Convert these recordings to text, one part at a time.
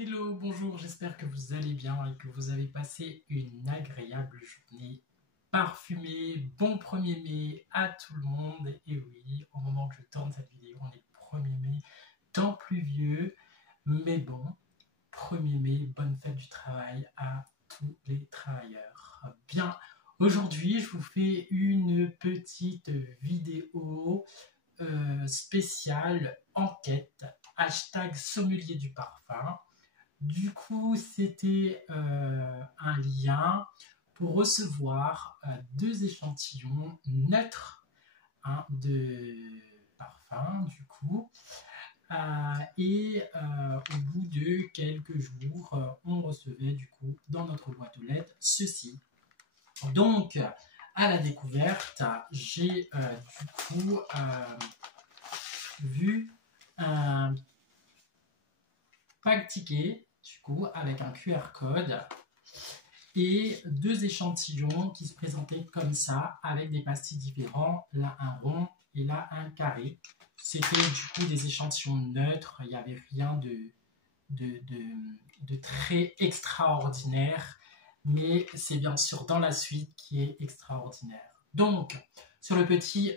Hello, bonjour, j'espère que vous allez bien et que vous avez passé une agréable journée parfumée. Bon 1er mai à tout le monde. Et oui, au moment que je tourne cette vidéo, on est le 1er mai, temps pluvieux. Mais bon, 1er mai, bonne fête du travail à tous les travailleurs. Bien, aujourd'hui, je vous fais une petite vidéo spéciale enquête, hashtag sommelier du parfum. Du coup, c'était un lien pour recevoir 2 échantillons neutres de parfum, du coup. Au bout de quelques jours, on recevait du coup dans notre boîte aux lettres ceci. Donc, à la découverte, j'ai du coup vu un pack ticket du coup avec un QR code et 2 échantillons qui se présentaient comme ça avec des pastilles différents, là un rond et là un carré. C'était du coup des échantillons neutres, il n'y avait rien de très extraordinaire, mais c'est bien sûr dans la suite qui est extraordinaire. Donc sur le petite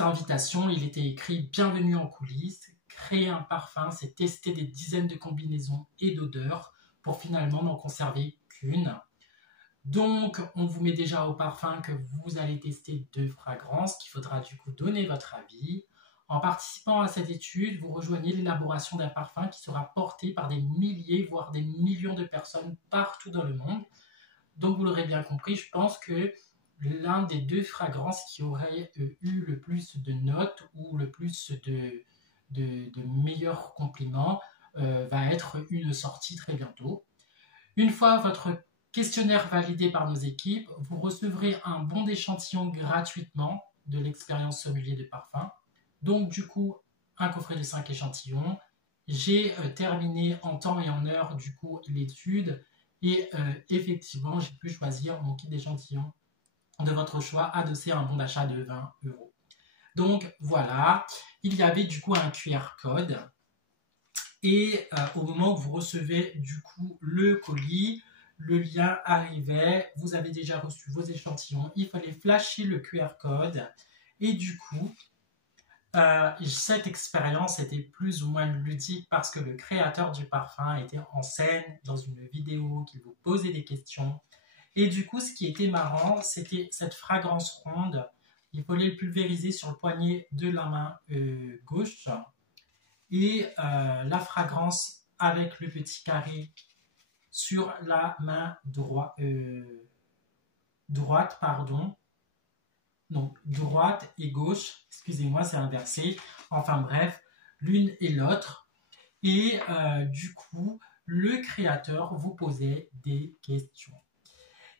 invitation, il était écrit « Bienvenue en coulisses ». Créer un parfum, c'est tester des dizaines de combinaisons et d'odeurs pour finalement n'en conserver qu'une. Donc, on vous met déjà au parfum que vous allez tester 2 fragrances, qu'il faudra du coup donner votre avis. En participant à cette étude, vous rejoignez l'élaboration d'un parfum qui sera porté par des milliers, voire des millions de personnes partout dans le monde. Donc, vous l'aurez bien compris, je pense que l'un des 2 fragrances qui aurait eu le plus de notes ou le plus de meilleurs compliments va être une sortie très bientôt. Une fois votre questionnaire validé par nos équipes, vous recevrez un bon d'échantillon gratuitement de l'expérience sommelier de parfum. Donc du coup, un coffret de 5 échantillons. J'ai terminé en temps et en heure du coup l'étude et effectivement, j'ai pu choisir mon kit d'échantillons de votre choix adossé à un bon d'achat de 20 €. Donc voilà, il y avait du coup un QR code et au moment où vous recevez du coup le colis, le lien arrivait, vous avez déjà reçu vos échantillons, il fallait flasher le QR code et du coup cette expérience était plus ou moins ludique parce que le créateur du parfum était en scène dans une vidéo qui vous posait des questions et du coup ce qui était marrant c'était cette fragrance ronde. Il fallait le pulvériser sur le poignet de la main gauche et la fragrance avec le petit carré sur la main droite, donc droite et gauche, excusez-moi c'est inversé, enfin bref, l'une et l'autre. Et du coup, le créateur vous posait des questions.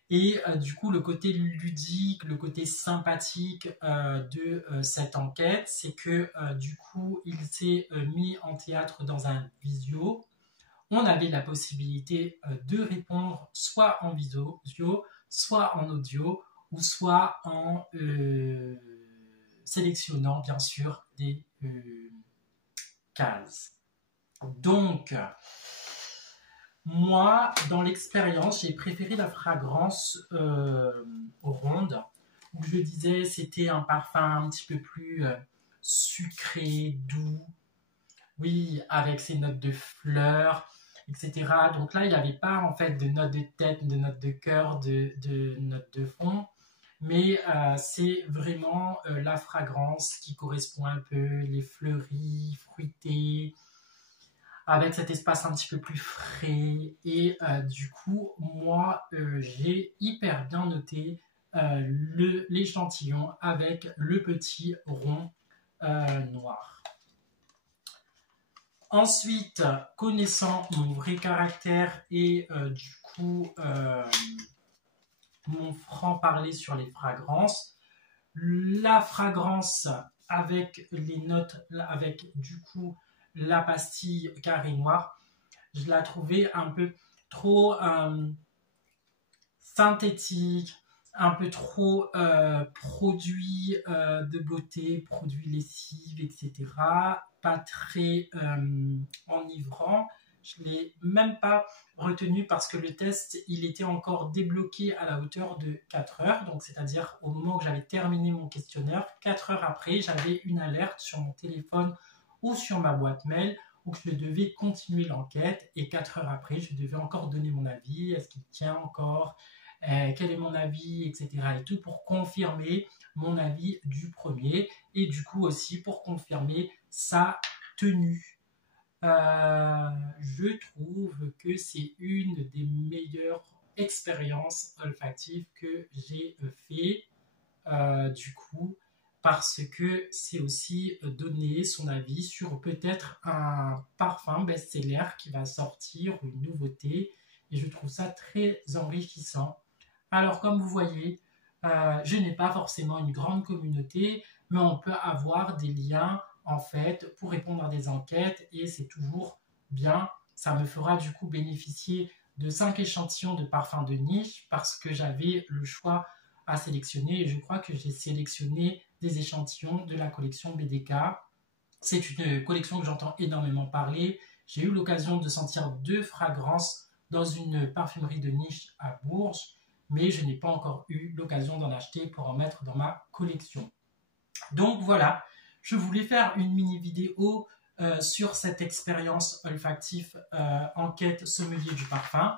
Et du coup, le côté ludique, le côté sympathique de cette enquête, c'est que du coup, il s'est mis en théâtre dans un visio. On avait la possibilité de répondre soit en visio, soit en audio, ou soit en sélectionnant bien sûr des cases. Donc, moi, dans l'expérience, j'ai préféré la fragrance ronde, où je disais c'était un parfum un petit peu plus sucré, doux, oui, avec ses notes de fleurs, etc. Donc là, il n'y avait pas en fait de notes de tête, de notes de cœur, de notes de fond, mais c'est vraiment la fragrance qui correspond un peu, les fleuris, fruités, avec cet espace un petit peu plus frais. Et du coup, moi, j'ai hyper bien noté l'échantillon avec le petit rond noir. Ensuite, connaissant mon vrai caractère et du coup mon franc-parler sur les fragrances, la fragrance avec les notes, avec du coup la pastille carré noir, je la trouvais un peu trop synthétique, un peu trop produits de beauté, produits lessives, etc. Pas très enivrant. Je ne l'ai même pas retenu parce que le test, il était encore débloqué à la hauteur de 4 heures. Donc, c'est-à-dire au moment où j'avais terminé mon questionnaire, 4 heures après, j'avais une alerte sur mon téléphone ou sur ma boîte mail où je devais continuer l'enquête. Et 4 heures après, je devais encore donner mon avis. Est-ce qu'il tient encore quel est mon avis, etc. et tout pour confirmer mon avis du premier et du coup aussi pour confirmer sa tenue. Je trouve que c'est une des meilleures expériences olfactives que j'ai fait du coup parce que c'est aussi donner son avis sur peut-être un parfum best-seller qui va sortir, une nouveauté, et je trouve ça très enrichissant. Alors, comme vous voyez, je n'ai pas forcément une grande communauté, mais on peut avoir des liens en fait pour répondre à des enquêtes et c'est toujours bien. Ça me fera du coup bénéficier de 5 échantillons de parfums de niche parce que j'avais le choix à sélectionner et je crois que j'ai sélectionné des échantillons de la collection BDK. C'est une collection que j'entends énormément parler. J'ai eu l'occasion de sentir 2 fragrances dans une parfumerie de niche à Bourges, mais je n'ai pas encore eu l'occasion d'en acheter pour en mettre dans ma collection. Donc voilà, je voulais faire une mini vidéo sur cette expérience olfactive enquête sommelier du parfum.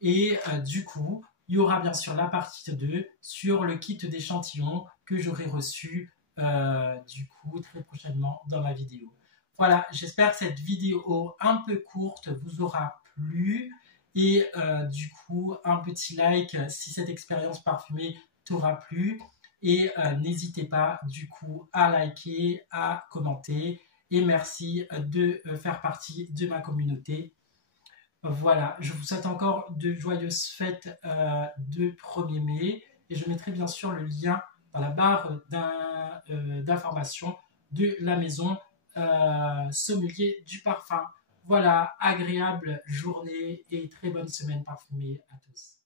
Et du coup, il y aura bien sûr la partie 2 sur le kit d'échantillons que j'aurai reçu du coup très prochainement dans ma vidéo. Voilà, j'espère que cette vidéo un peu courte vous aura plu et du coup un petit like si cette expérience parfumée t'aura plu et n'hésitez pas du coup à liker, à commenter et merci de faire partie de ma communauté. Voilà, je vous souhaite encore de joyeuses fêtes de 1er mai et je mettrai bien sûr le lien dans la barre d'information de la maison sommelier du parfum. Voilà, agréable journée et très bonne semaine parfumée à tous.